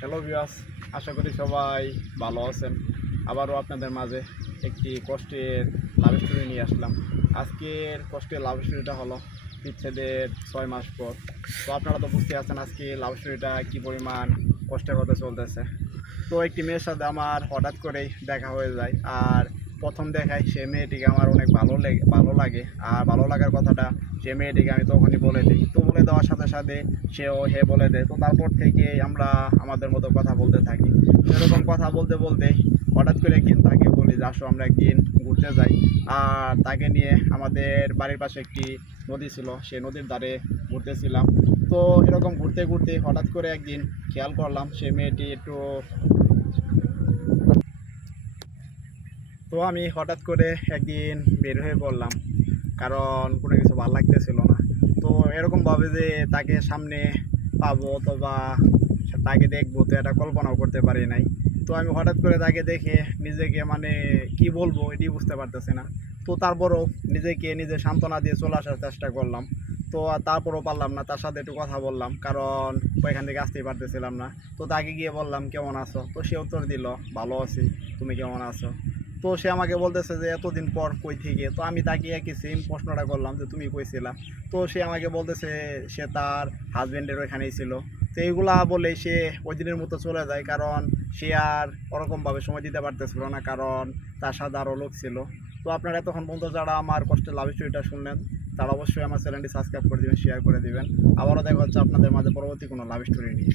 Hello viewers, আশা করি সবাই ভালো আছেন। আবারও আপনাদের মাঝে একটি কষ্টের লাভ স্টোরি নিয়ে আসলাম। আজকের কষ্টের লাভ স্টোরিটা হলো বিচ্ছেদের 6 মাস পর। তো আপনারা তো বুঝতে পারছেন আজকে লাভ স্টোরিটা কী পরিমাণ কষ্টের হতে চলতেছে। তো একটি মেয়ের সাথে আমার হঠাৎ করেই দেখা হয়ে যায়, আর প্রথম দেখায় সে মেয়েটিকে আমার অনেক ভালো লাগে। আর ভালো লাগার কথাটা সে মেয়েটিকে আমি তখনই বলে দিই। তো বলে দেওয়ার সাথে সাথে সেও হে বলে দেয়। তো তারপর থেকে আমরা আমাদের মতো কথা বলতে থাকি। সেরকম কথা বলতে বলতে হঠাৎ করে একদিন তাকে বলি যে আসো আমরা একদিন ঘুরতে যাই। আর তাকে নিয়ে আমাদের বাড়ির পাশে একটি নদী ছিল, সেই নদীর ধারে ঘুরতেছিলাম। তো এরকম ঘুরতে ঘুরতে হঠাৎ করে একদিন খেয়াল করলাম সে মেয়েটি একটু, তো আমি হঠাৎ করে একদিন বের হয়ে পড়লাম, কারণ কোনো কিছু ভালো লাগতেছিল না। তো এরকমভাবে যে তাকে সামনে পাবো অথবা তাকে দেখবো, তো এটা কল্পনাও করতে পারি নাই। তো আমি হঠাৎ করে তাকে দেখে নিজেকে মানে কি বলবো এটি বুঝতে পারতেছি না। তো তারপরও নিজে সান্ত্বনা দিয়ে চলে আসার চেষ্টা করলাম। তো তারপরও পারলাম না, তার সাথে একটু কথা বললাম, কারণ ওইখান থেকে আসতেই পারতেছিলাম না। তো তাকে গিয়ে বললাম কেমন আছো, তো সে উত্তর দিল ভালো আছি, তুমি কেমন আছো। তো সে আমাকে বলতেছে যে এতদিন পর কই থেকে। তো আমি তাকে একই সেম প্রশ্নটা করলাম যে তুমি কইছিলা। তো সে আমাকে বলতেছে সে তার হাজব্যান্ডের ওইখানেই ছিল। তো এইগুলা বলে সে ওই দিনের মতো চলে যায়, কারণ সে আর ওরকমভাবে সময় দিতে পারতেছিল না, কারণ তার সাথে আরও লোক ছিল। তো আপনারা এতক্ষণ পর্যন্ত যারা আমার কষ্টের লাভ স্টোরিটা শুনলেন, তারা অবশ্যই আমার চ্যানেলটি সাবস্ক্রাইব করে দিবেন, শেয়ার করে দিবেন। আবারও দেখা হচ্ছে আপনাদের মাঝে পরবর্তী কোনো লাভ স্টোরি নিয়ে।